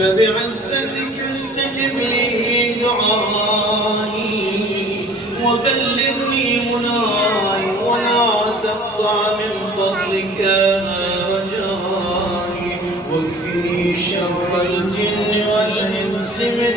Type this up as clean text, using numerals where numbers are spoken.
فبعزتك استجب لي دعائي وبلغني مناي ولا تقطع من فضلك رجائي واكفني شر الجن والإنس من